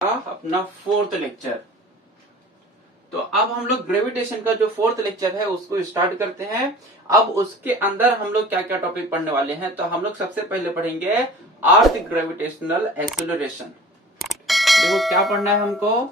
अपना fourth lecture. तो अब हम लोग ग्रेविटेशन का जो फोर्थ लेक्चर है उसको स्टार्ट करते हैं। अब उसके अंदर हम लोग क्या क्या टॉपिक पढ़ने वाले हैं, तो हम लोग सबसे पहले पढ़ेंगे अर्थ ग्रेविटेशनल एक्सेलरेशन। देखो क्या पढ़ना है हमको,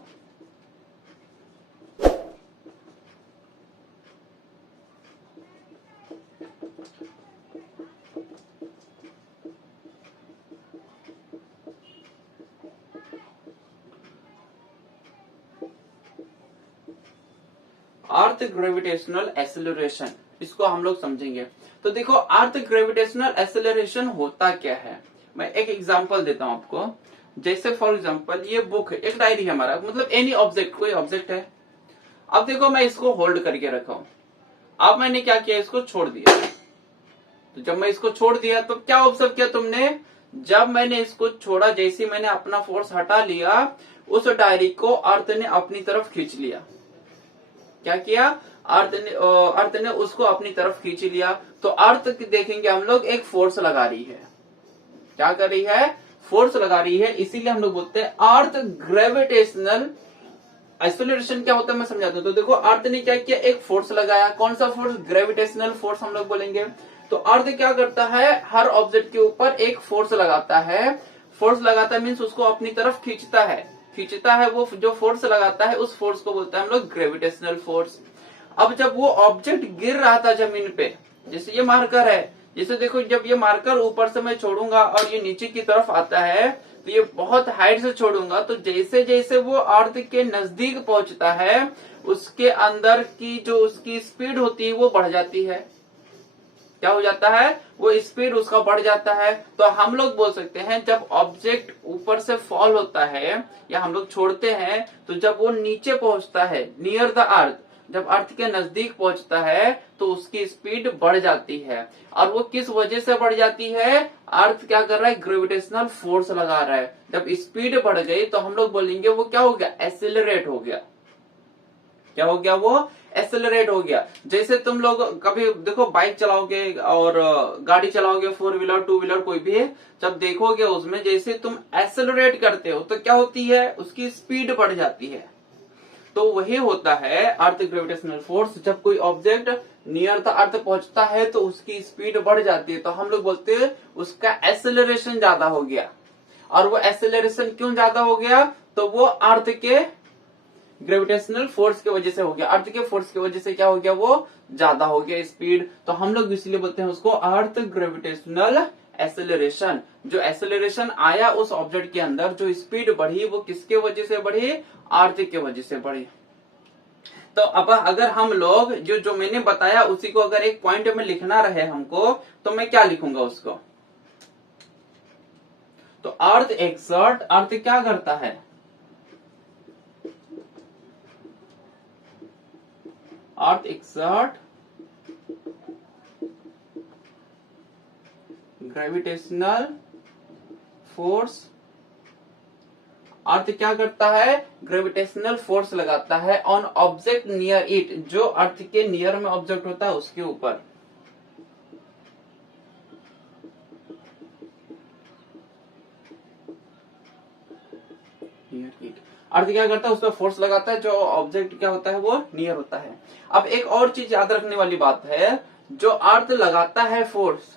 अर्थ ग्रेविटेशनल एक्सेलरेशन, इसको हम लोग समझेंगे। तो देखो अर्थ ग्रेविटेशनल एक्सेलरेशन होता क्या है, मैं एक एग्जांपल देता हूं आपको। जैसे फॉर एग्जांपल ये बुक है, एक डायरी है हमारा, मतलब एनी ऑब्जेक्ट, कोई ऑब्जेक्ट है। अब देखो मैं इसको होल्ड करके रखा हूं, अब मैंने क्या किया, इसको छोड़ दिया। तो जब मैं इसको छोड़ दिया तो क्या ऑब्जर्व किया तुमने, जब मैंने इसको छोड़ा, जैसे मैंने अपना फोर्स हटा लिया, उस डायरी को अर्थ ने अपनी तरफ खींच लिया। क्या किया, अर्थ ने उसको अपनी तरफ खींच लिया। तो अर्थ देखेंगे हम लोग एक फोर्स लगा रही है। क्या कर रही है, फोर्स लगा रही है। इसीलिए हम लोग बोलते हैं अर्थ ग्रेविटेशनल एक्सेलरेशन क्या होता है, मैं समझाता हूं। तो देखो अर्थ ने क्या किया, एक फोर्स लगाया। कौन सा फोर्स, ग्रेविटेशनल फोर्स हम लोग बोलेंगे। तो अर्थ क्या करता है, हर ऑब्जेक्ट के ऊपर एक फोर्स लगाता है। फोर्स लगाता है मीन्स उसको अपनी तरफ खींचता है। खींचता है, वो जो फोर्स लगाता है उस फोर्स को बोलते हैं हम लोग ग्रेविटेशनल फोर्स। अब जब वो ऑब्जेक्ट गिर रहा था जमीन पे, जैसे ये मार्कर है, जैसे देखो जब ये मार्कर ऊपर से मैं छोड़ूंगा और ये नीचे की तरफ आता है, तो ये बहुत हाइट से छोड़ूंगा, तो जैसे जैसे वो अर्थ के नजदीक पहुंचता है, उसके अंदर की जो उसकी स्पीड होती है वो बढ़ जाती है। क्या हो जाता है, वो स्पीड उसका बढ़ जाता है। तो हम लोग बोल सकते हैं जब ऑब्जेक्ट ऊपर से फॉल होता है या हम लोग छोड़ते हैं, तो जब वो नीचे पहुंचता है, नियर द अर्थ, जब अर्थ के नजदीक पहुंचता है, तो उसकी स्पीड बढ़ जाती है। और वो किस वजह से बढ़ जाती है, अर्थ क्या कर रहा है, ग्रेविटेशनल फोर्स लगा रहा है। जब स्पीड बढ़ गई तो हम लोग बोलेंगे वो क्या हो गया, एक्सेलरेट हो गया। क्या हो गया, वो एक्सेलरेट हो गया। जैसे तुम लोग कभी देखो बाइक चलाओगे और गाड़ी चलाओगे, फोर व्हीलर टू व्हीलर कोई भी, जब देखोगे उसमें जैसे तुम एक्सेलरेट करते हो तो क्या होती है, उसकी स्पीड बढ़ जाती है। तो वही होता है अर्थ ग्रेविटेशनल फोर्स। जब कोई ऑब्जेक्ट नियर द अर्थ पहुंचता है तो उसकी स्पीड बढ़ जाती है, तो हम लोग बोलते हैं उसका एक्सेलरेशन ज्यादा हो गया। और वो एक्सेलरेशन क्यों ज्यादा हो गया, तो वो अर्थ के ग्रेविटेशनल फोर्स की वजह से हो गया। अर्थ के फोर्स की वजह से क्या हो गया, वो ज्यादा हो गया स्पीड। तो हम लोग इसलिए बोलते हैं उसको अर्थ ग्रेविटेशनल एक्सेलरेशन। जो एक्सेलरेशन आया उस ऑब्जेक्ट के अंदर, जो स्पीड बढ़ी, वो किसके वजह से बढ़ी, अर्थ के वजह से बढ़ी। तो अब अगर हम लोग जो जो मैंने बताया उसी को अगर एक पॉइंट में लिखना रहे हमको, तो मैं क्या लिखूंगा उसको। तो अर्थ एक्सर्ट, अर्थ क्या करता है, अर्थ एक्सर्ट ग्रेविटेशनल फोर्स। अर्थ क्या करता है, ग्रेविटेशनल फोर्स लगाता है ऑन ऑब्जेक्ट नियर इट, जो अर्थ के नियर में ऑब्जेक्ट होता है उसके ऊपर। नियर इट, अर्थ क्या करता है, उसका फोर्स लगाता है, जो ऑब्जेक्ट क्या होता है वो नियर होता है। अब एक और चीज याद रखने वाली बात है, जो अर्थ लगाता है फोर्स,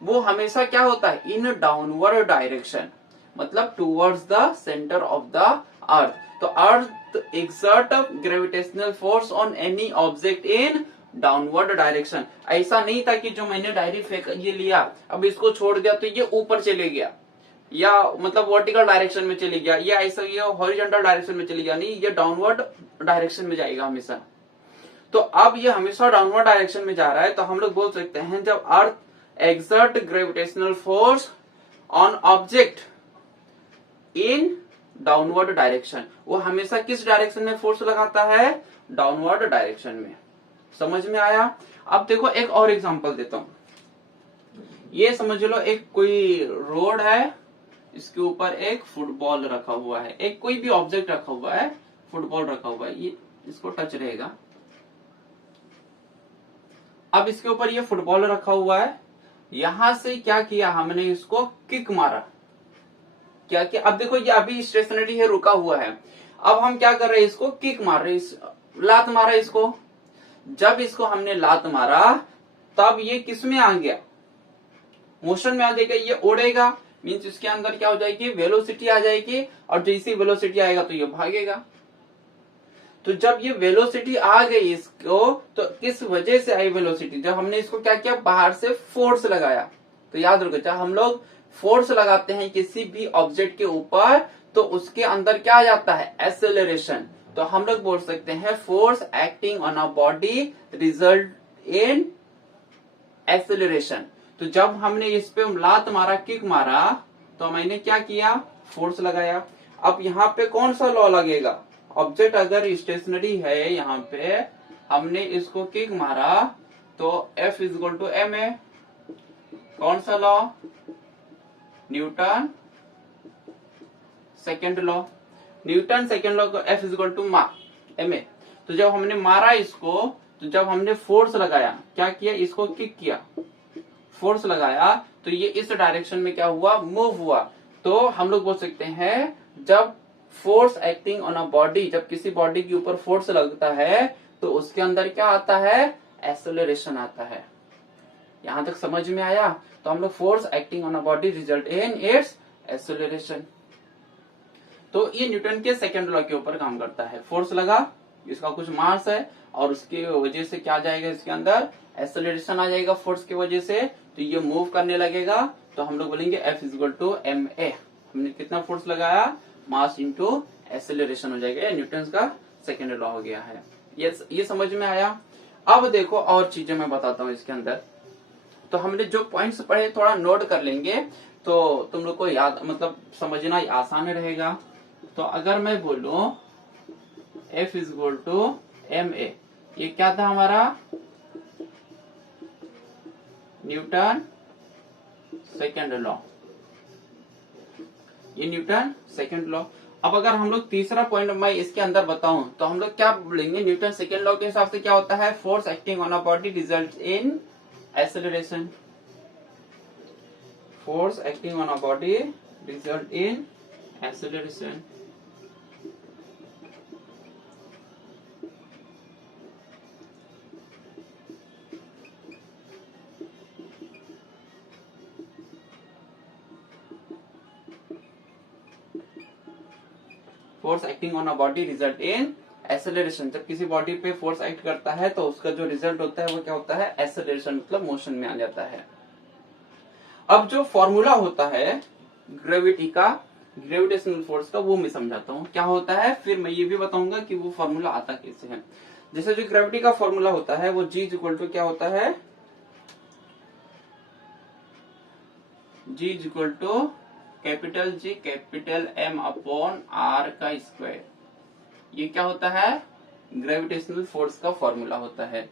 वो हमेशा क्या होता है, इन डाउनवर्ड डायरेक्शन, मतलब towards the centre of the earth. तो earth exert gravitational force on any object in downward direction. ऐसा नहीं था कि जो मैंने डायरी फेंक ये लिया, अब इसको छोड़ दिया तो ये ऊपर चले गया, या मतलब वर्टिकल डायरेक्शन में चली गया, या ऐसा ये हॉरिजॉन्टल डायरेक्शन में चली गया, नहीं, ये डाउनवर्ड डायरेक्शन में जाएगा हमेशा। तो अब ये हमेशा डाउनवर्ड डायरेक्शन में जा रहा है, तो हम लोग बोल सकते हैं जब अर्थ exert gravitational force on object in downward direction, वो हमेशा किस डायरेक्शन में फोर्स लगाता है, डाउनवर्ड डायरेक्शन में। समझ में आया। अब देखो एक और एग्जांपल देता हूं। ये समझ लो एक कोई रोड है, इसके ऊपर एक फुटबॉल रखा हुआ है, एक कोई भी ऑब्जेक्ट रखा हुआ है, फुटबॉल रखा हुआ है, ये इसको टच रहेगा। अब इसके ऊपर ये फुटबॉल रखा हुआ है, यहां से क्या किया हमने, इसको किक मारा। किया कि अब देखो ये अभी स्टेशनरी है, रुका हुआ है। अब हम क्या कर रहे हैं, इसको किक मार रहे हैं, लात मारा इसको। जब इसको हमने लात मारा तब ये किस में आ गया, मोशन में आ जाएगा, ये उड़ेगा। मीन्स इसके अंदर क्या हो जाएगी, वेलोसिटी आ जाएगी, और जैसी वेलोसिटी आएगा तो ये भागेगा। तो जब ये वेलोसिटी आ गई इसको, तो किस वजह से आई वेलोसिटी, जब हमने इसको क्या किया, बाहर से फोर्स लगाया। तो याद रखो, जब हम लोग फोर्स लगाते हैं किसी भी ऑब्जेक्ट के ऊपर, तो उसके अंदर क्या आ जाता है, एक्सेलरेशन। तो हम लोग बोल सकते हैं force acting on a body result in acceleration. तो जब हमने इस पे लात मारा, किक मारा, तो मैंने क्या किया, फोर्स लगाया। अब यहाँ पे कौन सा लॉ लगेगा, ऑब्जेक्ट अगर स्टेशनरी है, यहाँ पे हमने इसको किक मारा तो F equal to M A. कौन सा law, Newton second law. Newton second law को F equal to M A. तो जब हमने मारा इसको, तो जब हमने फोर्स लगाया, क्या किया, इसको किक किया, फोर्स लगाया, तो ये इस डायरेक्शन में क्या हुआ, मूव हुआ। तो हम लोग बोल सकते हैं जब force acting on a body, जब किसी बॉडी के ऊपर फोर्स लगता है तो उसके अंदर क्या आता है, एक्सेलरेशन आता है। यहां तक समझ में आया। तो हम लोग force acting on a body result in its acceleration. तो ये न्यूटन के सेकेंड लॉ के ऊपर काम करता है। फोर्स लगा, इसका कुछ मास है, और उसकी वजह से क्या जाएगा, इसके अंदर एक्सेलरेशन आ जाएगा फोर्स की वजह से, तो ये मूव करने लगेगा। तो हम लोग बोलेंगे F equal to M A. हमने कितना फोर्स लगाया, मास इंटू एक्सेलरेशन हो जाएगा। न्यूटन का सेकेंड लॉ हो गया है। ये समझ में आया। अब देखो और चीजें मैं बताता हूँ इसके अंदर। तो हमने जो पॉइंट्स पढ़े थोड़ा नोट कर लेंगे, तो तुम लोग को याद, मतलब समझना आसान रहेगा। तो अगर मैं बोलूं F equal to M A, ये क्या था हमारा, न्यूटन सेकेंड लॉ, ये न्यूटन सेकेंड लॉ। अब अगर हम लोग तीसरा पॉइंट मैं इसके अंदर बताऊं, तो हम लोग क्या बोलेंगे, न्यूटन सेकेंड लॉ के हिसाब से क्या होता है, force acting on a body result in acceleration. Force acting on a body result in acceleration. Force acting on a body result in acceleration. जब किसी बॉडी पे फोर्स एक्ट करता है तो उसका जो रिजल्ट होता है वो क्या होता है, एक्सेलरेशन, मतलब मोशन में आ जाता है। अब जो फॉर्मूला होता है ग्रेविटी का, ग्रेविटेशनल फोर्स का, वो मैं समझाता हूँ क्या होता है, फिर मैं ये भी बताऊंगा कि वो फॉर्मूला आता कैसे है। जैसे जो ग्रेविटी का फॉर्मूला होता है वो G इक्वल टू क्या होता है, G equal to capital G capital M upon R का स्क्वायर। ये क्या होता है, ग्रेविटेशनल फोर्स का फॉर्मूला होता है।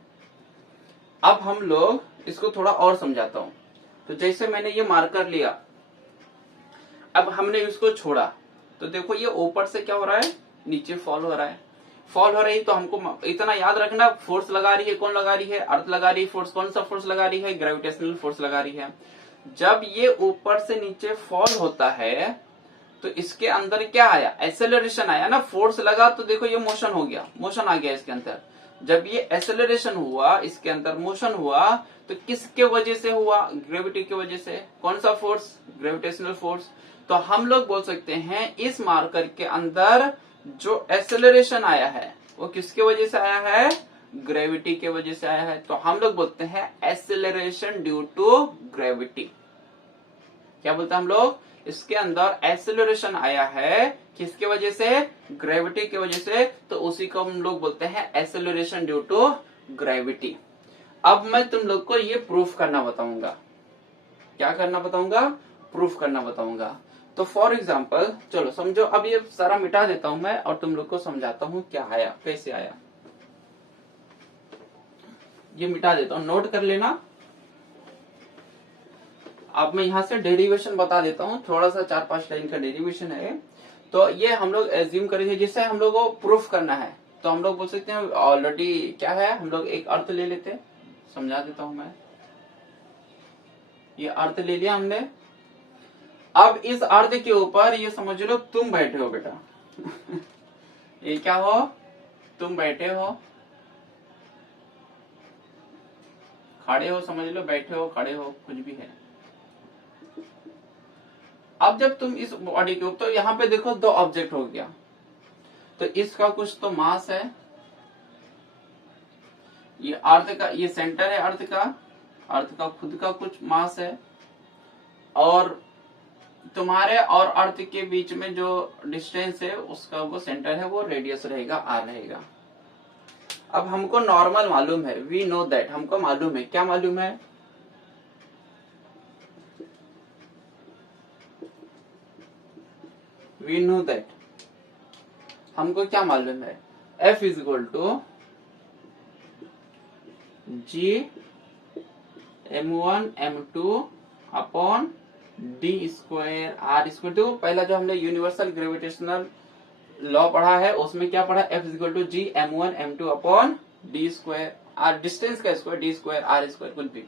अब हम लोग इसको थोड़ा और समझाता हूं। तो जैसे मैंने ये मार्कर लिया, अब हमने इसको छोड़ा, तो देखो ये ऊपर से क्या हो रहा है, नीचे फॉल हो रहा है। फॉल हो रही है तो हमको इतना याद रखना, फोर्स लगा रही है, कौन लगा रही है, अर्थ लगा रही है फोर्स। कौन सा फोर्स लगा रही है, ग्रेविटेशनल फोर्स लगा रही है। जब ये ऊपर से नीचे फॉल होता है तो इसके अंदर क्या आया, एक्सेलरेशन आया ना, फोर्स लगा तो देखो ये मोशन हो गया, मोशन आ गया इसके अंदर। जब ये एक्सेलरेशन हुआ, इसके अंदर मोशन हुआ, तो किसके वजह से हुआ, ग्रेविटी की वजह से। कौन सा फोर्स, ग्रेविटेशनल फोर्स। तो हम लोग बोल सकते हैं इस मार्कर के अंदर जो एक्सेलरेशन आया है वो किसके वजह से आया है, ग्रेविटी के वजह से आया है। तो हम लोग बोलते हैं एक्सेलरेशन ड्यू टू ग्रेविटी। क्या बोलते हैं हम लोग, इसके अंदर एक्सेलरेशन आया है किसके वजह से, ग्रेविटी की वजह से। तो उसी को हम लोग बोलते हैं एक्सेलरेशन ड्यू टू ग्रेविटी। अब मैं तुम लोग को ये प्रूफ करना बताऊंगा। क्या करना बताऊंगा, प्रूफ करना बताऊंगा। तो फॉर एग्जाम्पल चलो समझो, अब ये सारा मिटा देता हूं मैं और तुम लोग को समझाता हूं क्या आया, कैसे आया। ये मिटा देता हूं, नोट कर लेना। अब मैं यहाँ से डेरिवेशन बता देता हूँ, थोड़ा सा 4-5 लाइन का डेरिवेशन है। तो ये हम लोग एज्यूम करेंगे, जिससे हम लोग को प्रूफ करना है। तो हम लोग बोल सकते हैं ऑलरेडी क्या है, हम लोग एक अर्थ ले लेते हैं, समझा देता हूं मैं। ये अर्थ ले लिया हमने। अब इस अर्थ के ऊपर ये समझ लो तुम बैठे हो बेटा। ये क्या हो, तुम बैठे हो, खड़े हो, समझ लो बैठे हो, खड़े हो, कुछ भी है। अब जब तुम इस बॉडी के ऊपर, तो यहाँ पे देखो दो ऑब्जेक्ट हो गया, तो इसका कुछ तो मास है, ये अर्थ का, ये सेंटर है अर्थ का खुद का कुछ मास है, और तुम्हारे और अर्थ के बीच में जो डिस्टेंस है उसका वो सेंटर है, वो रेडियस रहेगा, आर रहेगा। अब हमको नॉर्मल मालूम है, वी नो दैट, हमको मालूम है, क्या मालूम है, वी नो दैट, हमको क्या मालूम है, F is equal to G M1 M2 upon D square R square. तो पहला जो हमने यूनिवर्सल ग्रेविटेशनल लॉ पढ़ा है उसमें क्या पढ़ा, F is equal to G M1 M2 upon D square R, distance का square, D square R square कुछ भी।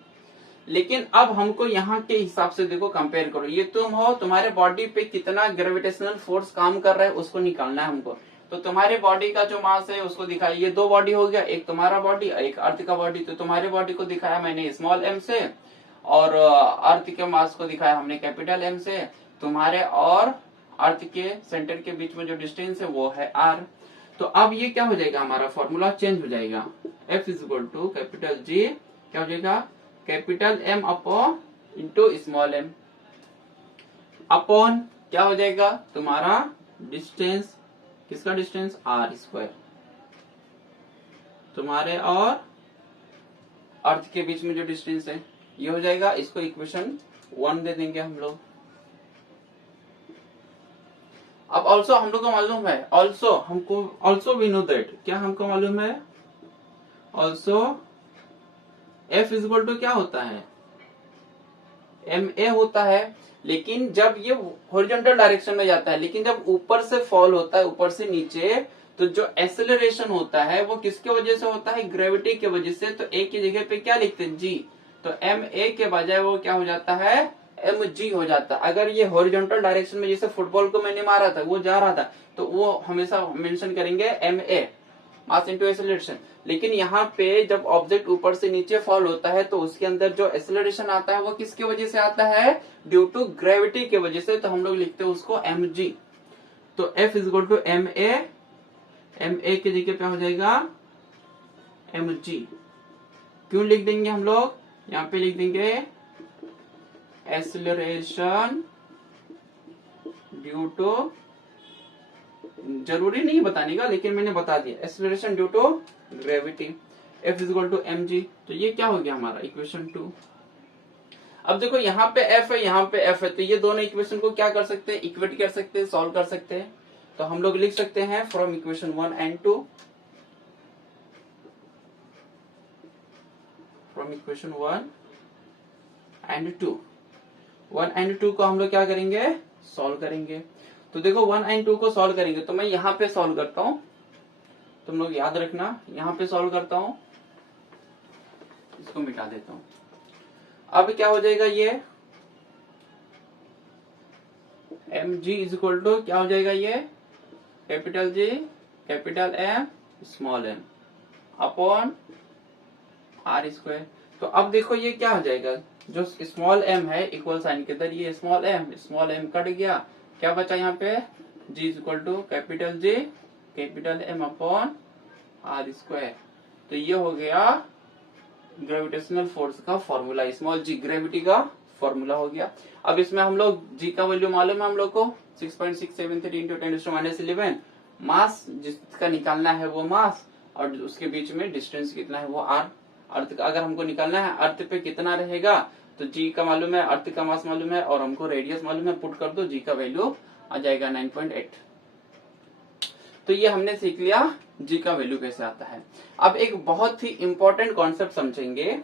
लेकिन अब हमको यहाँ के हिसाब से देखो, कंपेयर करो, ये तुम हो, तुम्हारे बॉडी पे कितना ग्रेविटेशनल फोर्स काम कर रहा है उसको निकालना है हमको। तो तुम्हारे बॉडी का जो मास है उसको दिखाया, ये दो बॉडी हो गया, एक तुम्हारा बॉडी एक अर्थ का बॉडी। तो तुम्हारे बॉडी को दिखाया मैंने स्मॉल m से, और अर्थ के मास को दिखाया हमने कैपिटल M से। तुम्हारे और अर्थ के सेंटर के बीच में जो डिस्टेंस है वो है r। तो अब ये क्या हो जाएगा, हमारा फॉर्मूला चेंज हो जाएगा, F is equal to capital G क्या हो जाएगा, capital M upon into small m upon क्या हो जाएगा तुम्हारा डिस्टेंस, किसका डिस्टेंस, r स्क्वायर, तुम्हारे और अर्थ के बीच में जो डिस्टेंस है ये हो जाएगा। इसको इक्वेशन 1 दे देंगे हम लोग। अब ऑल्सो हम लोग को मालूम है, ऑल्सो हमको, ऑल्सो वी नो दैट, क्या हमको मालूम है, also F is equal to क्या होता है, ma होता है। लेकिन जब ये हॉरिजॉन्टल डायरेक्शन में जाता है, लेकिन जब ऊपर से फॉल होता है, ऊपर से नीचे, तो जो एक्सेलरेशन होता है वो किसके वजह से होता है, ग्रेविटी की वजह से। तो a की जगह पे क्या लिखते हैं, g, तो ma के बजाय वो क्या हो जाता है, mg हो जाता है। अगर ये हॉरिजॉन्टल डायरेक्शन में, जैसे फुटबॉल को मैंने मारा था, वो जा रहा था, तो वो हमेशा मेंशन करेंगे ma, मास इनटू एक्सेलरेशन। लेकिन यहाँ पे जब ऑब्जेक्ट ऊपर से नीचे फॉल होता है तो उसके अंदर जो एक्सेलरेशन आता है वो किसकी वजह से आता है, ड्यू टू ग्रेविटी की वजह से। तो हम लोग लिखते हैं उसको mg। तो F is equal to ma की जगह पे हो जाएगा mg। क्यों लिख देंगे हम लोग, यहाँ पे लिख देंगे एक्सेलरेशन ड्यू टू, जरूरी नहीं बताने का लेकिन मैंने बता दिया, acceleration due to gravity, F is equal to mg। तो ये क्या हो गया हमारा इक्वेशन 2। अब देखो यहाँ पे F है, यहाँ पे F है, तो ये दोनों इक्वेशन को क्या कर सकते हैं, इक्वेट कर सकते हैं, सॉल्व कर सकते हैं। तो हम लोग लिख सकते हैं from equation 1 and 2, from equation 1 and 2, 1 and 2 को हम लोग क्या करेंगे, सॉल्व करेंगे। तो देखो 1 एंड 2 को सॉल्व करेंगे, तो मैं यहाँ पे सॉल्व करता हूँ, तुम लोग याद रखना, यहाँ पे सॉल्व करता हूँ, इसको मिटा देता हूँ। अब क्या हो जाएगा, ये mg इज इक्वल टू क्या हो जाएगा, ये capital G capital M small m upon r square. तो अब देखो ये क्या हो जाएगा, जो स्मॉल m है इक्वल साइन के इधर, ये स्मॉल m कट गया, क्या बचा यहाँ पे, G is equal to capital G capital M upon r square. तो ये हो गया ग्रेविटेशनल फोर्स का फॉर्मूला, स्मॉल g ग्रेविटी का फॉर्मूला हो गया। अब इसमें हम लोग g का वैल्यू मालूम है हम लोग को 6.673 इंटू 10⁻11, मास जिसका निकालना है वो मास, और उसके बीच में डिस्टेंस कितना है वो r। अर्थ का अगर हमको निकालना है, अर्थ पे कितना रहेगा, तो g का मालूम है, अर्थ का मास मालूम है, और हमको रेडियस मालूम है, पुट कर दो, g का वैल्यू आ जाएगा 9.8। तो ये हमने सीख लिया g का वैल्यू कैसे आता है। अब एक बहुत ही इंपॉर्टेंट कॉन्सेप्ट समझेंगे,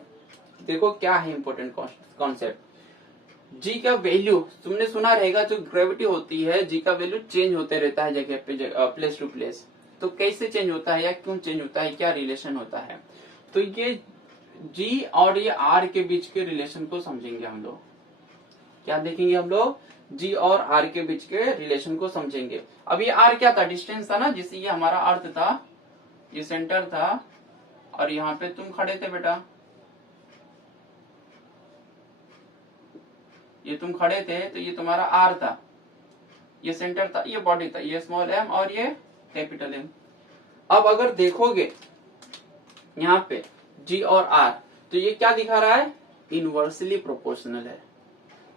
देखो क्या है इंपॉर्टेंट कॉन्सेप्ट, g का वैल्यू तुमने सुना रहेगा, जो ग्रेविटी होती है g का वैल्यू चेंज होते रहता है जगह पे, प्लेस टू प्लेस। तो कैसे चेंज होता है या क्यों चेंज होता है, क्या रिलेशन होता है, तो ये g और ये r के बीच के रिलेशन को समझेंगे हम लोग। क्या देखेंगे हम लोग, जी और आर के बीच के रिलेशन को समझेंगे। अब ये आर क्या था, डिस्टेंस था ना, जिससे ये हमारा अर्थ था, ये सेंटर था, और यहाँ पे तुम खड़े थे बेटा, ये तुम खड़े थे, तो ये तुम्हारा आर था, ये सेंटर था, ये बॉडी था, ये स्मॉल एम और ये कैपिटल एम। अब अगर देखोगे यहाँ पे जी और आर, तो ये क्या दिखा रहा है, इनवर्सली प्रोपोर्शनल है।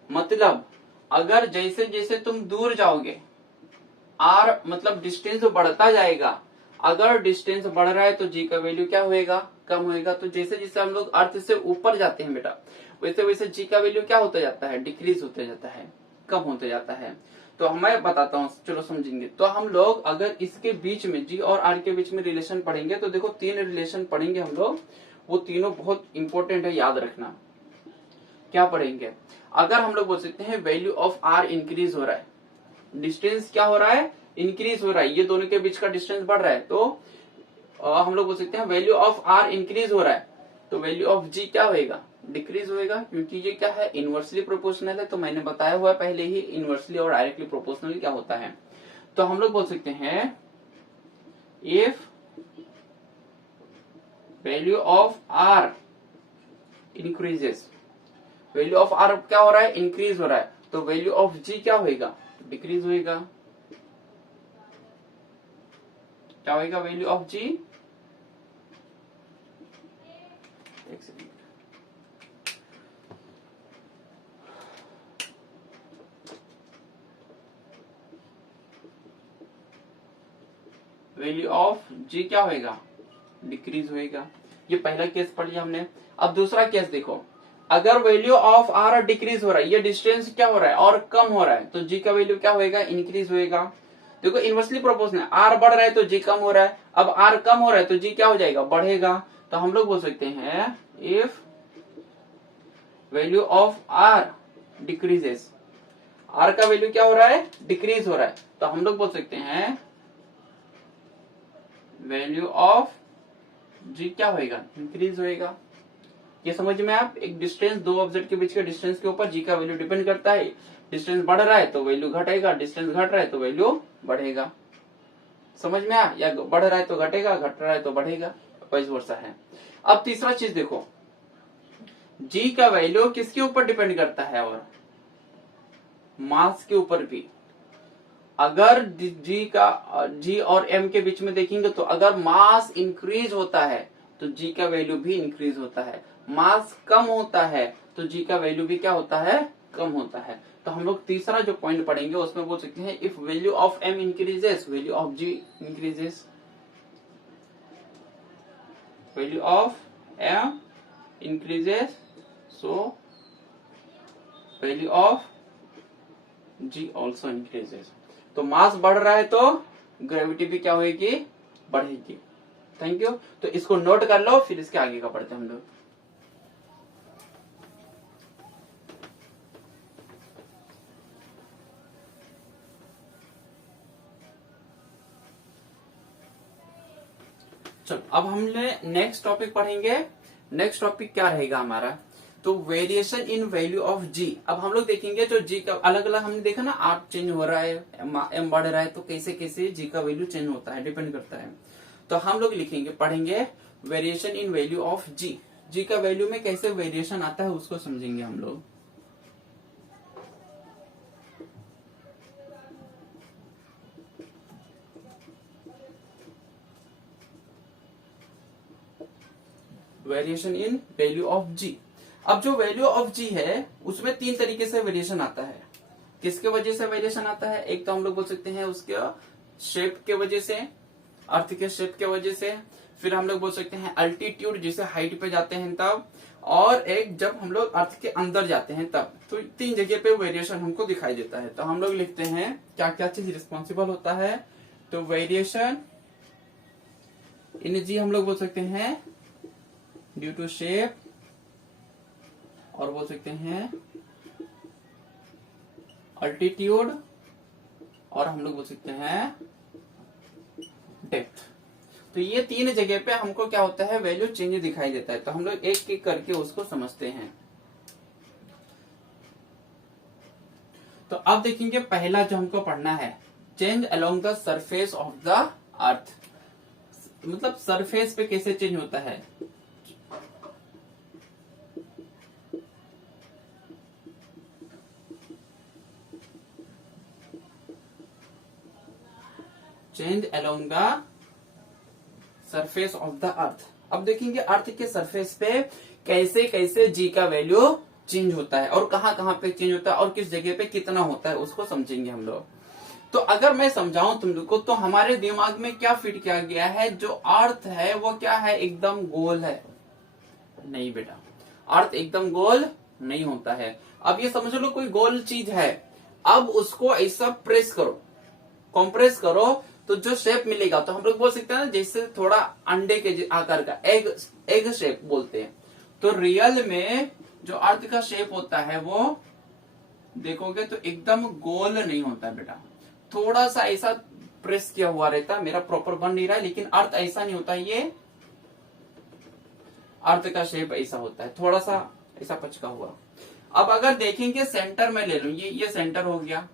मतलब अगर जैसे जैसे तुम दूर जाओगे, आर मतलब डिस्टेंस बढ़ता जाएगा, अगर डिस्टेंस बढ़ रहा है तो जी का वैल्यू क्या होएगा, कम होएगा। तो जैसे जैसे हम लोग अर्थ से ऊपर जाते हैं बेटा, वैसे वैसे जी का वैल्यू क्या होता जाता है, डिक्रीज होते जाता है, कम होते जाता है। तो मैं बताता हूँ, चलो समझेंगे। तो हम लोग अगर इसके बीच में जी और आर के बीच में रिलेशन पढ़ेंगे, तो देखो 3 रिलेशन पढ़ेंगे हम लोग, वो तीनों बहुत इंपॉर्टेंट है, याद रखना। क्या पढ़ेंगे, अगर हम लोग बोल सकते हैं वैल्यू ऑफ आर इंक्रीज हो रहा है, डिस्टेंस क्या हो रहा है, इंक्रीज हो रहा है, ये दोनों के बीच का डिस्टेंस बढ़ रहा है, तो हम लोग बोल सकते हैं वैल्यू ऑफ आर इंक्रीज हो रहा है, तो वैल्यू ऑफ जी क्या होएगा, डिक्रीज होएगा, क्योंकि ये क्या है, इनवर्सली प्रोपोर्शनल है। तो मैंने बताया हुआ पहले ही इनवर्सली और डायरेक्टली प्रोपोर्शनल क्या होता है। तो हम लोग बोल सकते हैं if value of R increases, value of R क्या हो रहा है, इंक्रीज हो रहा है, तो वैल्यू ऑफ जी क्या होएगा, डिक्रीज होएगा। क्या होएगा, वैल्यू ऑफ जी, एक सेकंड, वैल्यू ऑफ जी क्या होएगा, डिक्रीज होएगा। ये पहला केस पढ़ लिया हमने। अब दूसरा केस देखो, अगर वैल्यू ऑफ आर डिक्रीज हो रहा है, ये डिस्टेंस क्या हो रहा है और कम हो रहा है, तो जी का वैल्यू क्या होएगा, इंक्रीज होएगा। देखो इनवर्सली प्रोपोर्शनल, आर बढ़ रहा है तो जी कम हो रहा है, अब आर कम हो रहा है तो जी क्या हो जाएगा, बढ़ेगा। तो हम लोग बोल सकते हैं if value of R decreases, R का वैल्यू क्या हो रहा है, डिक्रीज हो रहा है, तो हम लोग बोल सकते हैं वैल्यू ऑफ जी क्या होएगा, इंक्रीज होएगा। ये समझ में आप, एक डिस्टेंस, दो ऑब्जेक्ट के बीच के डिस्टेंस के ऊपर जी का वैल्यू डिपेंड करता है। डिस्टेंस बढ़ रहा है तो वैल्यू घटेगा, डिस्टेंस घट रहा है तो वैल्यू बढ़ेगा। समझ में आ, या बढ़ रहा है तो घटेगा, घट रहा है तो बढ़ेगा, वाइस वर्सा है। अब तीसरा चीज देखो, जी का वैल्यू किसके ऊपर डिपेंड करता है, और मास के ऊपर भी। अगर जी और एम के बीच में देखेंगे, तो अगर मास इंक्रीज होता है तो जी का वैल्यू भी इंक्रीज होता है, मास कम होता है तो जी का वैल्यू भी क्या होता है, कम होता है। तो हम लोग तीसरा जो पॉइंट पढ़ेंगे उसमें बोल सकते हैं if value of M increases, value of G increases, value of M increases, so value of G also increases. तो मास बढ़ रहा है तो ग्रेविटी भी क्या होगी, बढ़ेगी। Thank you. तो इसको नोट कर लो, फिर इसके आगे का पढ़ते हैं हम लोग। चलो अब हमने नेक्स्ट टॉपिक पढ़ेंगे। नेक्स्ट टॉपिक क्या रहेगा हमारा, तो वेरिएशन इन वैल्यू ऑफ जी। अब हम लोग देखेंगे जो जी का अलग अलग, हमने देखा ना, आर चेंज हो रहा है, एम बढ़ रहा है, तो कैसे कैसे जी का वैल्यू चेंज होता है, डिपेंड करता है। तो हम लोग लिखेंगे, पढ़ेंगे वेरिएशन इन वैल्यू ऑफ जी। जी का वैल्यू में कैसे वेरिएशन आता है उसको समझेंगे हम लोग। वेरिएशन इन वैल्यू ऑफ जी। अब जो वैल्यू ऑफ जी है उसमें 3 तरीके से वेरिएशन आता है। किसके वजह से वेरिएशन आता है, एक तो हम लोग बोल सकते हैं उसके शेप के वजह से, अर्थ के शेप के वजह से, फिर हम लोग बोल सकते हैं अल्टीट्यूड, जिसे हाइट पे जाते हैं तब, और एक जब हम लोग अर्थ के अंदर जाते हैं तब। तो 3 जगह पे वेरिएशन हमको दिखाई देता है। तो हम लोग लिखते हैं क्या क्या चीज रिस्पॉन्सिबल होता है। तो वेरिएशन इन जी हम लोग बोल सकते हैं ड्यू टू शेप, और बोल सकते हैं अल्टीट्यूड, और हम लोग बोल सकते हैं डेप्थ। तो ये 3 जगह पे हमको क्या होता है, वैल्यू चेंज दिखाई देता है। तो हम लोग एक एक करके उसको समझते हैं। तो अब देखेंगे पहला जो हमको पढ़ना है, change along the surface of the अर्थ, मतलब सरफेस पे कैसे चेंज होता है। Change along the surface of the अर्थ। अब देखेंगे अर्थ के सरफेस पे कैसे कैसे जी का वैल्यू चेंज होता है और कहाँ कहाँ पे चेंज होता है और किस जगह पे कितना होता है, उसको समझेंगे हम लोग। तो अगर मैं समझाऊं तुम लोग को, तो हमारे दिमाग में क्या फिट किया गया है, जो अर्थ है वो क्या है, एकदम गोल है। नहीं बेटा, अर्थ एकदम गोल नहीं होता है। अब ये समझ लो कोई गोल चीज है, अब उसको ऐसा प्रेस करो, कंप्रेस करो, तो जो शेप मिलेगा, तो हम लोग बोल सकते हैं ना, जैसे थोड़ा अंडे के आकार का एग शेप बोलते हैं। तो रियल में जो अर्थ का शेप होता है वो देखोगे तो एकदम गोल नहीं होता है बेटा, थोड़ा सा ऐसा प्रेस किया हुआ रहता है। मेरा प्रॉपर बन नहीं रहा है, लेकिन अर्थ ऐसा नहीं होता, ये अर्थ का शेप ऐसा होता है, थोड़ा सा ऐसा पचका हुआ। अब अगर देखेंगे सेंटर में ले लो, ये सेंटर हो गया।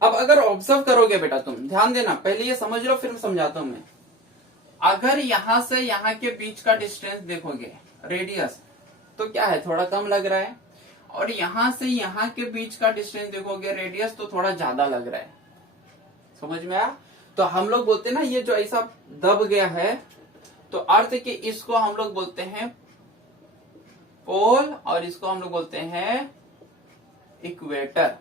अब अगर ऑब्जर्व करोगे बेटा, तुम ध्यान देना, पहले ये समझ लो फिर समझाता हूं मैं। अगर यहां से यहां के बीच का डिस्टेंस देखोगे, रेडियस, तो क्या है, थोड़ा कम लग रहा है। और यहां से यहां के बीच का डिस्टेंस देखोगे, रेडियस, तो थोड़ा ज्यादा लग रहा है। समझ में आया। तो हम लोग बोलते हैं ना, ये जो ऐसा दब गया है, तो अर्थ के इसको हम लोग बोलते हैं पोल और इसको हम लोग बोलते हैं इक्वेटर।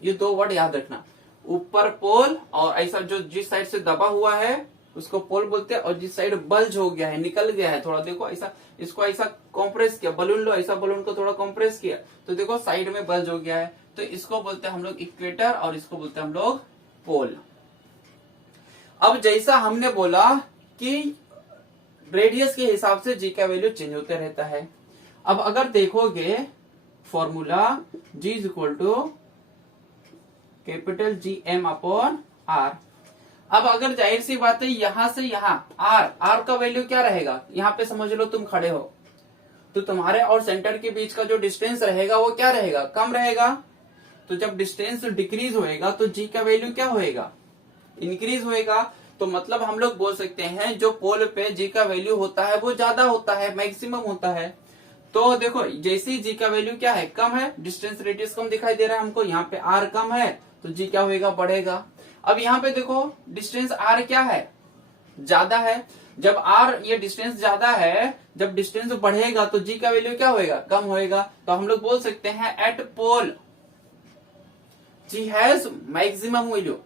ये दो वर्ड याद रखना, ऊपर पोल और ऐसा जो जिस साइड से दबा हुआ है उसको पोल बोलते हैं, और जिस साइड बल्ज हो गया है, निकल गया है थोड़ा, देखो ऐसा, इसको ऐसा कॉम्प्रेस किया, बलून लो, ऐसा बलून को थोड़ा कॉम्प्रेस किया, तो देखो साइड में बल्ज हो गया है, तो इसको बोलते हैं हम लोग इक्वेटर और इसको बोलते हैं हम लोग पोल। अब जैसा हमने बोला कि रेडियस के हिसाब से जी का वैल्यू चेंज होते रहता है। अब अगर देखोगे formula G is equal to capital G M upon R. अब अगर जाहिर सी बात है, यहां से यहां आर का वैल्यू क्या रहेगा, यहां पे समझ लो तुम खड़े हो, तो तुम्हारे और सेंटर के बीच का जो डिस्टेंस रहेगा वो क्या रहेगा, कम रहेगा। तो जब डिस्टेंस डिक्रीज होएगा तो जी का वैल्यू क्या होएगा, इंक्रीज होएगा। तो मतलब हम लोग बोल सकते हैं जो पोल पे जी का वैल्यू होता है वो ज्यादा होता है, मैक्सिमम होता है। तो देखो जैसे ही जी का वैल्यू क्या है, कम है, डिस्टेंस रेडियस कम दिखाई दे रहा है हमको, यहाँ पे आर कम है, तो जी क्या होएगा, बढ़ेगा। अब यहाँ पे देखो डिस्टेंस आर क्या है, ज्यादा है। जब आर ये डिस्टेंस ज्यादा है, जब डिस्टेंस बढ़ेगा तो जी का वैल्यू क्या होएगा, कम होएगा। तो हम लोग बोल सकते हैं at pole G has maximum value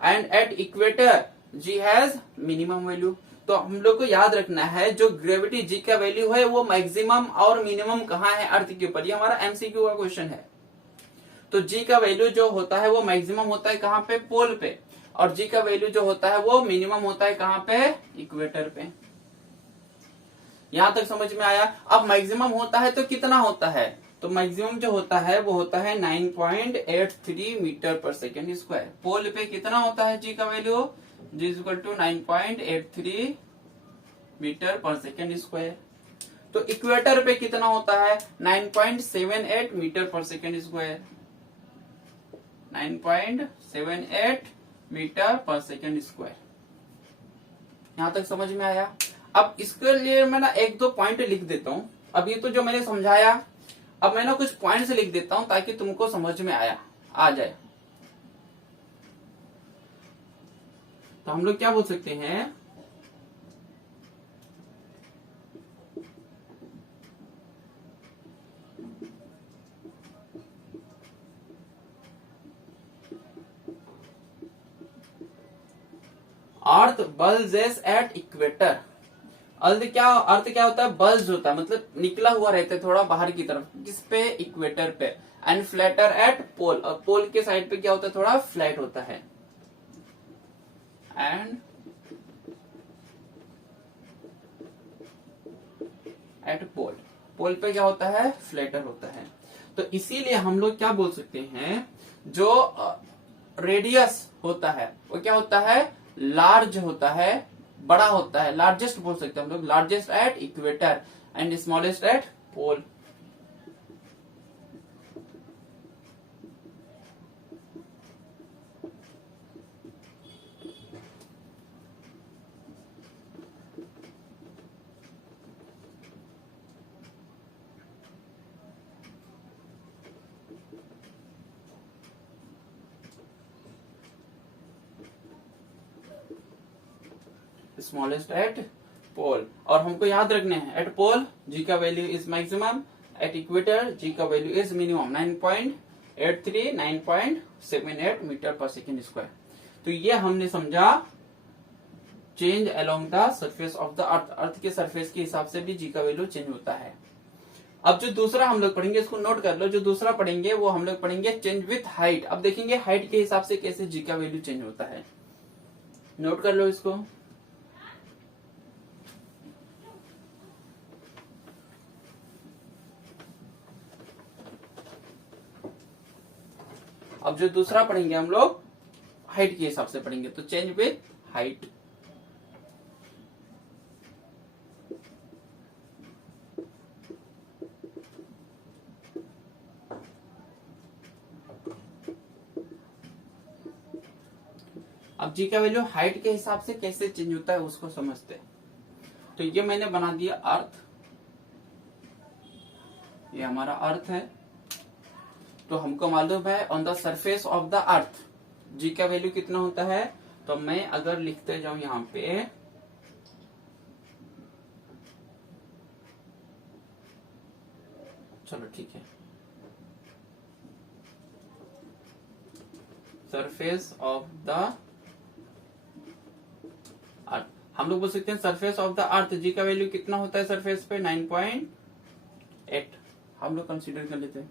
and at equator G has minimum value. तो हम लोग को याद रखना है, जो ग्रेविटी जी का वैल्यू है वो मैक्सिमम और मिनिमम कहाँ है, अर्थ के ऊपर। ये हमारा एमसीक्यू का क्वेश्चन है। तो जी का वैल्यू जो होता है वो मैक्सिमम होता है कहाँ पे, पोल पे, और जी का वैल्यू जो होता है वो मिनिमम होता है कहाँ पे, इक्वेटर पे। यहां तक समझ में आया। अब मैक्सिमम होता है तो कितना होता है, तो मैक्सिमम जो होता है वो होता है 9.83 मीटर पर सेकेंड स्क्वायर। पोल पे कितना होता है जी का value, G is equal to 9.83 metre per second square. तो इक्वेटर पे कितना होता है, 9.78 metre per second square, 9.78 metre per second square. यहां तक समझ में आया। अब इसके लिए मैं ना एक दो पॉइंट लिख देता हूं। अब ये तो जो मैंने समझाया, अब मैं ना कुछ पॉइंट्स लिख देता हूं ताकि तुमको समझ में आ जाए। तो हम लोग क्या बोल सकते हैं, अर्थ बल्जेस एट इक्वेटर। अर्थ क्या होता है, बल्ज होता है, मतलब निकला हुआ रहता है थोड़ा बाहर की तरफ, किस पे, इक्वेटर पे। एंड फ्लैटर एट पोल, और पोल के साइड पे क्या होता है, थोड़ा फ्लैट होता है। एंड एट पोल पे क्या होता है, फ्लैटर होता है। तो इसीलिए हम लोग क्या बोल सकते हैं, जो रेडियस होता है वो क्या होता है, लार्ज होता है, बड़ा होता है, लार्जेस्ट बोल सकते हैं हम लोग, largest at equator and smallest at pole. Smallest at pole. और हमको याद रखने हैं एट पोल जी का value is maximum, at equator G का value is minimum 9.83 9.78 metre per second square. तो ये हमने समझा change along the surface of the earth, earth के सरफेस के हिसाब से भी जी का वैल्यू चेंज होता है। अब जो दूसरा हम लोग पढ़ेंगे, इसको नोट कर लो, जो दूसरा पढ़ेंगे वो हम लोग पढ़ेंगे चेंज विथ हाइट। अब देखेंगे हाइट के हिसाब से कैसे जी का वैल्यू चेंज होता है, नोट कर लो इसको। अब जो दूसरा पढ़ेंगे हम लोग हाइट के हिसाब से पढ़ेंगे, तो चेंज विथ हाइट। अब जी का वैल्यू हाइट के हिसाब से कैसे चेंज होता है उसको समझते हैं। तो ये मैंने बना दिया अर्थ, ये हमारा अर्थ है। तो हमको मालूम है on the surface of the earth G का वैल्यू कितना होता है। तो मैं अगर लिखते जाऊं यहां पे, चलो ठीक है, सरफेस ऑफ द अर्थ, हम लोग बोल सकते हैं surface of the earth G का वैल्यू कितना होता है सरफेस पे 9.8 हम लोग कंसीडर कर लेते हैं।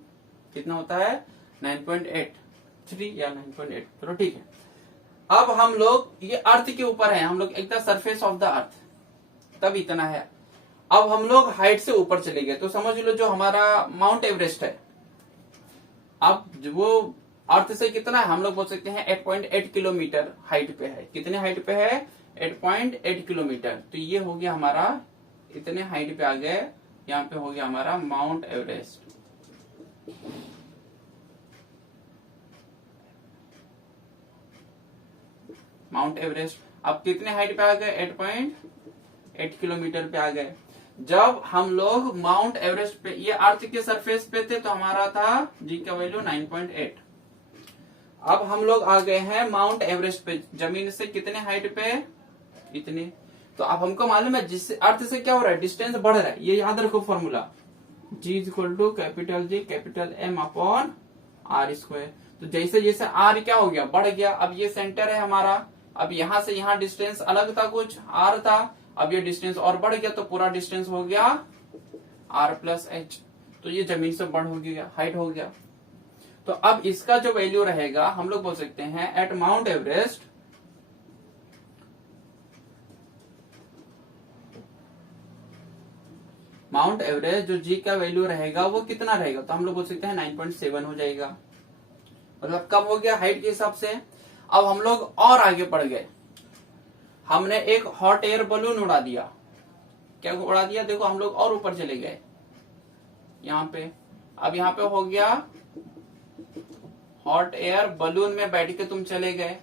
कितना होता है 9.83 या 9.8, चलो ठीक है। अब हम लोग ये अर्थ के ऊपर है, हम लोग एकदम सरफेस ऑफ द अर्थ, तब इतना है। अब हम लोग हाइट से ऊपर चले गए, तो समझ लो जो हमारा माउंट एवरेस्ट है, अब वो अर्थ से कितना है, हम लोग बोल सकते हैं 8.8 किलोमीटर हाइट पे है। कितने हाइट पे है 8.8 किलोमीटर। तो ये हो गया हमारा, इतने हाइट पे आ गए, यहाँ पे हो गया हमारा माउंट एवरेस्ट। माउंट एवरेस्ट अब कितने हाइट पे आ गए 8.8 किलोमीटर पे आ गए। जब हम लोग माउंट एवरेस्ट पे, ये अर्थ के सरफेस पे थे, तो हमारा था जी का वैल्यू 9.8। अब हम लोग आ गए हैं माउंट एवरेस्ट पे, जमीन से कितने हाइट पे, इतने। तो अब हमको मालूम है जिससे अर्थ से क्या हो रहा है, डिस्टेंस बढ़ रहा है। ये याद रखो formula, G is equal to capital G capital M upon R square. तो जैसे जैसे आर क्या हो गया, बढ़ गया। अब ये सेंटर है हमारा, अब यहां से यहां डिस्टेंस अलग था, कुछ आर था, अब ये डिस्टेंस और बढ़ गया, तो पूरा डिस्टेंस हो गया आर प्लस एच। तो ये जमीन से बढ़ हो गया, हाइट हो गया। तो अब इसका जो वैल्यू रहेगा, हम लोग बोल सकते हैं at Mount Everest, Mount Everest जो जी का वैल्यू रहेगा वो कितना रहेगा, तो हम लोग बोल सकते हैं 9.7 हो जाएगा। मतलब कम हो गया हाइट के हिसाब से। अब हम लोग और आगे बढ़ गए, हमने एक हॉट एयर बलून उड़ा दिया। क्या उड़ा दिया, देखो हम लोग और ऊपर चले गए यहाँ पे। अब यहाँ पे हो गया हॉट एयर बलून में बैठ के तुम चले गए।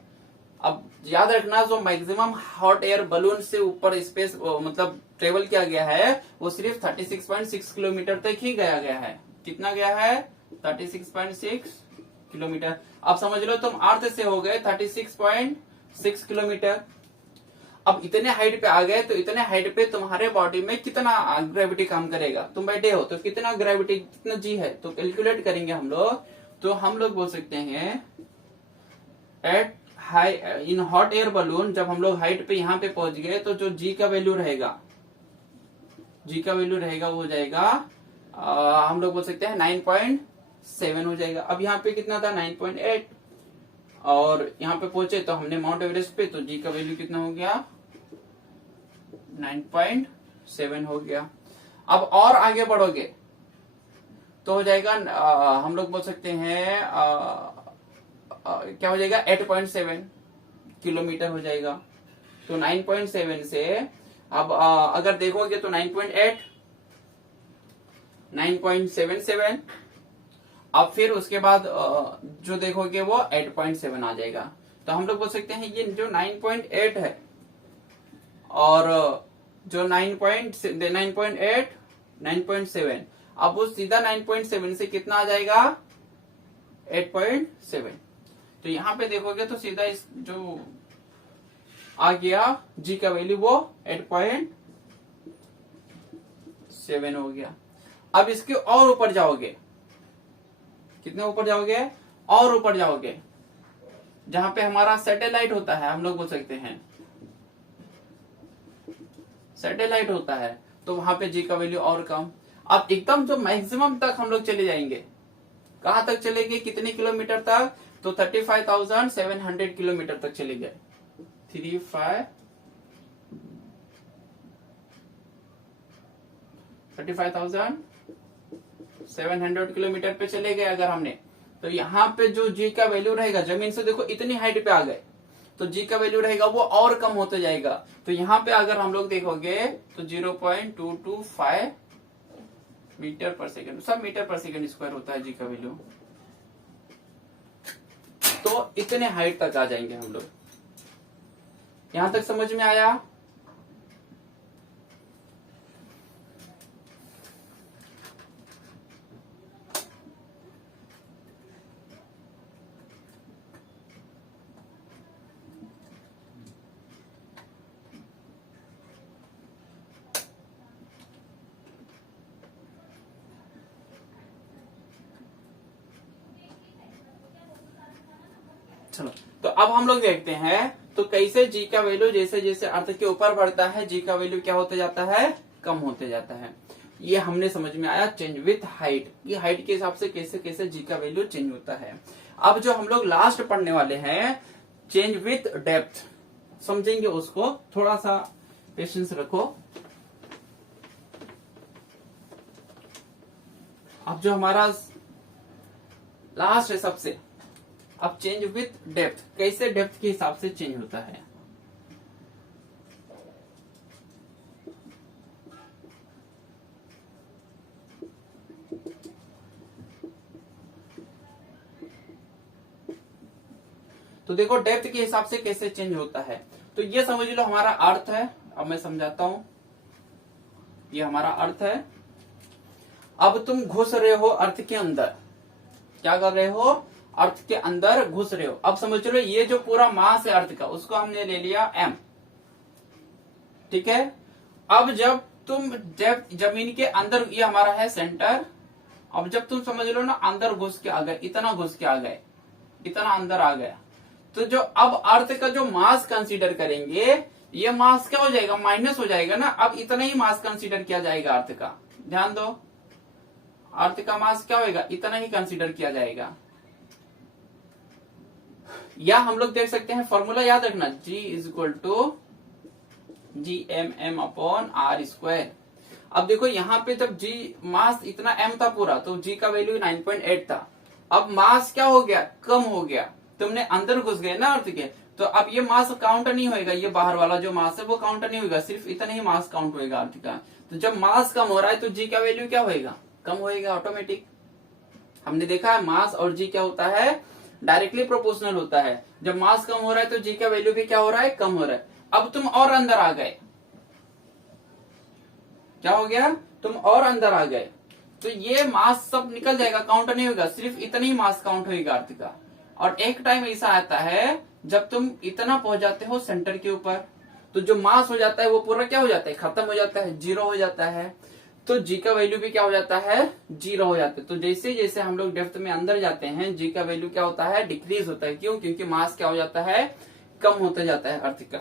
अब याद रखना, जो मैक्सिमम हॉट एयर बलून से ऊपर स्पेस मतलब ट्रेवल किया गया है, वो सिर्फ 36.6 किलोमीटर तक ही गया है। कितना गया है 36.6 किलोमीटर। अब समझ लो तुम अर्थ से हो गए 36.6 किलोमीटर। अब इतने हाइट पे आ गए, तो इतने हाइट पे तुम्हारे बॉडी में कितना ग्रेविटी काम करेगा। तुम बैठे हो तो कितना ग्रेविटी, कितना जी है, तो कैलकुलेट करेंगे हम लोग। तो हम लोग बोल सकते हैं at high in hot air balloon, जब हम लोग हाइट पे यहाँ पे पहुंच गए, तो जो जी का वैल्यू रहेगा, जी का वैल्यू रहेगा वो हो जाएगा हम लोग बोल सकते हैं 9.7 हो जाएगा। अब यहाँ पे कितना था 9.8, और यहाँ पे पहुंचे तो हमने माउंट एवरेस्ट पे, तो जी का वैल्यू कितना हो गया 9.7 हो गया। अब और आगे बढ़ोगे तो हो जाएगा हम लोग बोल सकते हैं क्या हो जाएगा 8.7 किलोमीटर हो जाएगा। तो 9.7 से अब अगर देखोगे तो 9.8, 9.77, अब फिर उसके बाद जो देखोगे वो 8.7 आ जाएगा। तो हम लोग बोल सकते हैं ये जो 9.8 है और जो 9.8, 9.7, अब वो सीधा 9.7 से कितना आ जाएगा 8.7। तो यहाँ पे देखोगे तो सीधा इस जो आ गया जी का वैल्यू वो 8.7 हो गया। अब इसके और ऊपर जाओगे, कितने ऊपर जाओगे, और ऊपर जाओगे, जहां पे हमारा सैटेलाइट होता है, हम लोग बोल सकते हैं सैटेलाइट होता है, तो वहां पे जी का वैल्यू और कम। अब एकदम जो मैक्सिमम तक हम लोग चले जाएंगे, कहां तक चलेंगे, कितने किलोमीटर तक, तो 35,700 किलोमीटर तक चले गए। 35,700 किलोमीटर पे चले गए अगर हमने, तो यहाँ पे जो जी का वैल्यू रहेगा, जमीन से देखो इतनी हाइट पे आ गए, तो जी का वैल्यू रहेगा वो और कम होते जाएगा। तो यहाँ पे अगर हम लोग देखोगे तो 0.225 मीटर पर सेकंड, सब मीटर पर सेकंड स्क्वायर होता है जी का वैल्यू। तो इतने हाइट तक आ जाएंगे हम लोग। यहां तक समझ में आया? चलो, तो अब हम लोग देखते हैं तो कैसे जी का वैल्यू जैसे जैसे अर्थ के ऊपर बढ़ता है जी का वैल्यू क्या होते जाता है, कम होते जाता है। ये हमने समझ में आया चेंज विथ हाइट, ये हाइट के हिसाब से कैसे कैसे जी का वैल्यू चेंज होता है। अब जो हम लोग लास्ट पढ़ने वाले हैं चेंज विथ डेप्थ, समझेंगे उसको, थोड़ा सा पेशेंस रखो। अब जो हमारा लास्ट है सबसे, अब चेंज विथ डेप्थ, कैसे डेप्थ के हिसाब से चेंज होता है। तो देखो डेप्थ के हिसाब से कैसे चेंज होता है, तो ये समझ लो हमारा अर्थ है। अब मैं समझाता हूं, ये हमारा अर्थ है। अब तुम घुस रहे हो अर्थ के अंदर, क्या कर रहे हो, अर्थ के अंदर घुस रहे हो। अब समझ लो ये जो पूरा मास है अर्थ का, उसको हमने ले लिया m, ठीक है। अब जब तुम जमीन के अंदर, ये हमारा है सेंटर, अब जब तुम समझ लो ना अंदर घुस के आ गए, इतना घुस के आ गए, इतना अंदर आ गया, तो जो अब अर्थ का जो मास कंसीडर करेंगे, ये मास क्या हो जाएगा, माइनस हो जाएगा ना। अब इतना ही मास कंसीडर किया जाएगा अर्थ का, ध्यान दो, अर्थ का मास क्या होगा, इतना ही कंसीडर किया जाएगा। या हम लोग देख सकते हैं फॉर्मूला याद रखना, G is equal to GMM/R²। अब देखो यहाँ पे जब G मास इतना m था पूरा, तो G का वैल्यू 9.8 था। अब मास क्या हो गया, कम हो गया, तुमने अंदर घुस गए ना अर्थ के, तो अब ये मास काउंट नहीं होएगा, ये बाहर वाला जो मास है वो काउंट नहीं होगा, सिर्फ इतना ही मास काउंट होएगा अर्थ का। तो जब मास कम हो रहा है तो G का वैल्यू क्या होएगा, कम होएगा ऑटोमेटिक। हमने देखा है मास और G क्या होता है, डायरेक्टली प्रोपोर्शनल होता है। जब मास कम हो रहा है तो जी का वैल्यू भी क्या हो रहा है, कम हो रहा है। अब तुम और अंदर आ गए, क्या हो गया, तुम और अंदर आ गए, तो ये मास सब निकल जाएगा, काउंट नहीं होगा, सिर्फ इतना ही मास काउंट होगा अर्थ का। और एक टाइम ऐसा आता है जब तुम इतना पहुंच जाते हो सेंटर के ऊपर, तो जो मास हो जाता है वो पूरा क्या हो जाता है, खत्म हो जाता है, जीरो हो जाता है। तो जी का वैल्यू भी क्या हो जाता है, जीरो हो जाता है। तो जैसे जैसे हम लोग डेप्थ में अंदर जाते हैं जी का वैल्यू क्या होता है, डिक्रीज होता है। क्यों, क्योंकि मास क्या हो जाता है, कम होता जाता है अर्थ का।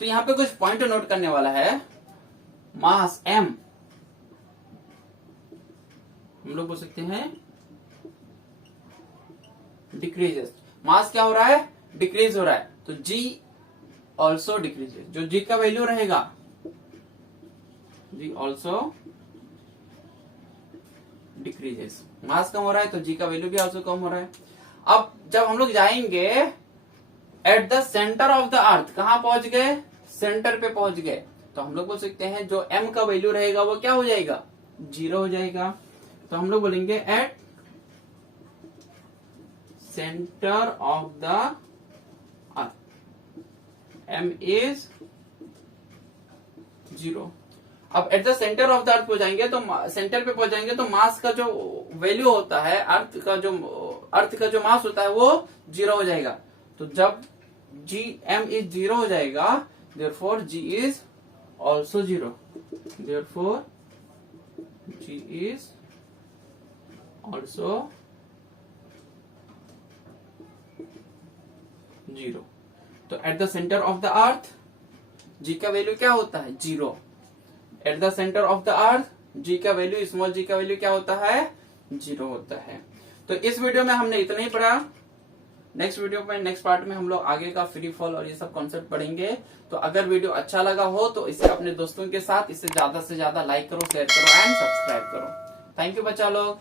तो यहाँ पे कुछ पॉइंट नोट करने वाला है, मास m हम लोग बोल सकते हैं डिक्रीजेस, मास क्या हो रहा है, डिक्रीज हो रहा है, तो g ऑल्सो डिक्रीजेस। जो g का वैल्यू रहेगा, जी ऑल्सो डिक्रीजेस, मास कम हो रहा है तो जी का वैल्यू भी ऑल्सो कम हो रहा है। अब जब हम लोग जाएंगे eight the centre of the अर्थ, कहां पहुंच गए, सेंटर पे पहुंच गए, तो हम लोग बोल सकते हैं जो m का वैल्यू रहेगा वो क्या हो जाएगा, जीरो हो जाएगा। तो हम लोग बोलेंगे at centre of the earth m is zero. अब at the centre of the earth पहुंचाएंगे, तो सेंटर पे पहुंचाएंगे तो मास का जो वैल्यू होता है, अर्थ का जो मास होता है वो जीरो हो जाएगा। तो जब जी एम इज 0 हो जाएगा, therefore G is also 0, therefore G is also 0। तो at the centre of the earth G का वैल्यू क्या होता है 0। At the centre of the earth G का वैल्यू, स्मॉल जी का वैल्यू क्या होता है 0 होता है। तो इस वीडियो में हमने इतना ही पढ़ा। नेक्स्ट वीडियो में, नेक्स्ट पार्ट में हम लोग आगे का फ्री फॉल और ये सब कॉन्सेप्ट पढ़ेंगे। तो अगर वीडियो अच्छा लगा हो तो इसे अपने दोस्तों के साथ इसे ज्यादा से ज्यादा लाइक करो, शेयर करो एंड सब्सक्राइब करो। थैंक यू बच्चा लोग।